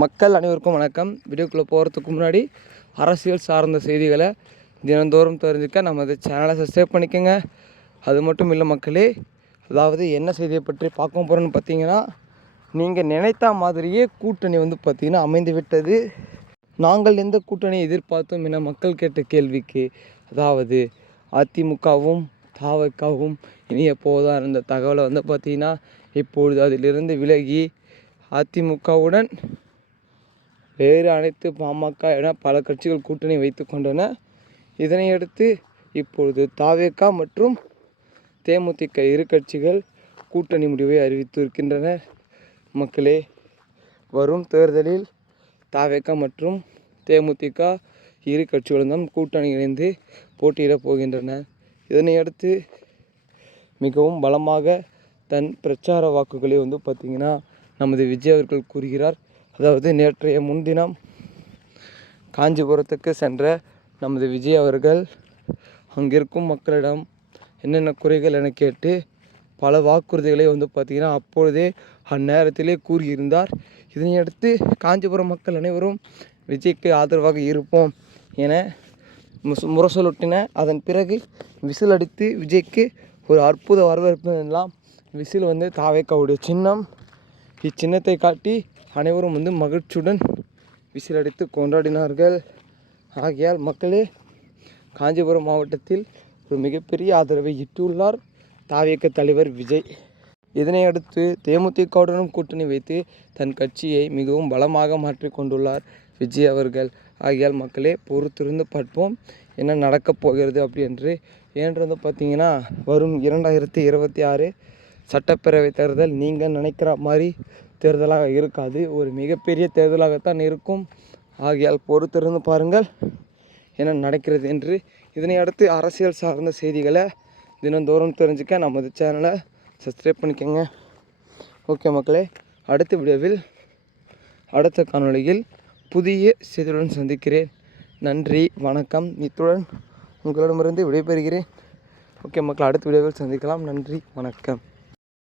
மக்கள் அனைவருக்கும் வணக்கம். வீடியோக்குள்ளே போகிறதுக்கு முன்னாடி அரசியல் சார்ந்த செய்திகளை தினந்தோறும் தெரிஞ்சுக்க நமது சேனலை சப்ஸ்கிரைப் பண்ணிக்கோங்க. அது மட்டும் இல்லை மக்களே அதாவது என்ன செய்தியை பற்றி பார்க்க போகிறோன்னு பார்த்தீங்கன்னா நீங்கள் நினைத்த மாதிரியே கூட்டணி வந்து பார்த்திங்கன்னா அமைந்து விட்டது. நாங்கள் எந்த கூட்டணியை எதிர்பார்த்தோம் என மக்கள் கேட்ட கேள்விக்கு அதாவது அதிமுகவும் தாவக்காவும் இனிய போதான் இருந்த தகவலை வந்து பார்த்திங்கன்னா இப்பொழுது அதிலிருந்து விலகி அதிமுகவுடன் வேறு அனைத்து பாமக என பல கட்சிகள் கூட்டணி வைத்து கொண்டன. இதனையடுத்து இப்பொழுது தாவேக்கா மற்றும் தேமுதிக இரு கட்சிகள் கூட்டணி முடிவை அறிவித்து இருக்கின்றன மக்களே வரும் தேர்தலில் தாவேக்கா மற்றும் தேமுதிக இரு கட்சிகளும் தான் கூட்டணி இணைந்து போட்டியிடப் போகின்றன. இதனையடுத்து மிகவும் பலமாக தன் பிரச்சார வாக்குகளை வந்து பார்த்திங்கன்னா நமது விஜய் அவர்கள் கூறுகிறார். அதாவது நேற்றைய முன்தினம் காஞ்சிபுரத்துக்கு சென்ற நமது விஜய் அவர்கள் அங்கிருக்கும் மக்களிடம் என்னென்ன குறைகள் என கேட்டு பல வாக்குறுதிகளை வந்து பார்த்திங்கன்னா அப்பொழுதே அந்நேரத்திலே கூறியிருந்தார். இதனையடுத்து காஞ்சிபுரம் மக்கள் அனைவரும் விஜய்க்கு ஆதரவாக இருப்போம் என முரசொலுட்டின. அதன் பிறகு விசில் அடித்து விஜய்க்கு ஒரு அற்புத வரவேற்பு எல்லாம் விசில் வந்து தாவேக்காவுடைய சின்னம். இச்சின்னத்தை காட்டி அனைவரும் வந்து மகிழ்ச்சியுடன் விசிலடித்து கொண்டாடினார்கள். ஆகையால் மக்களே காஞ்சிபுரம் மாவட்டத்தில் ஒரு மிகப்பெரிய ஆதரவை இட்டுள்ளார் தாவியக்க தலைவர் விஜய். இதனை அடுத்து தேமுதிகவுடனும் கூட்டணி வைத்து தன் கட்சியை மிகவும் பலமாக மாற்றி கொண்டுள்ளார் விஜய் அவர்கள். ஆகையால் மக்களே பொறுத்திருந்து பார்ப்போம் என்ன நடக்கப் போகிறது அப்படி என்று. ஏன்றது பார்த்திங்கன்னா பார்த்தீங்கன்னா வரும் இரண்டாயிரத்தி இருபத்தி ஆறு சட்டப்பேரவை தேர்தல் நீங்கள் நினைக்கிற மாதிரி தேர்தலாக இருக்காது. ஒரு மிகப்பெரிய தேர்தலாகத்தான் இருக்கும். ஆகையால் பொறுத்திருந்து பாருங்கள் என்ன நடக்கிறது என்று. இதனை அடுத்து அரசியல் சார்ந்த செய்திகளை தினந்தோறும் தெரிஞ்சுக்க நமது சேனலை சப்ஸ்கிரைப் பண்ணிக்கோங்க. ஓகே மக்களே அடுத்த வீடியோவில் அடுத்த காணொளியில் புதிய செய்தியுடன் சந்திக்கிறேன். நன்றி வணக்கம் இத்துடன் உங்களிடமிருந்து விடைபெறுகிறேன். ஓகே மக்கள் அடுத்த வீடியோவில் சந்திக்கலாம். நன்றி வணக்கம்.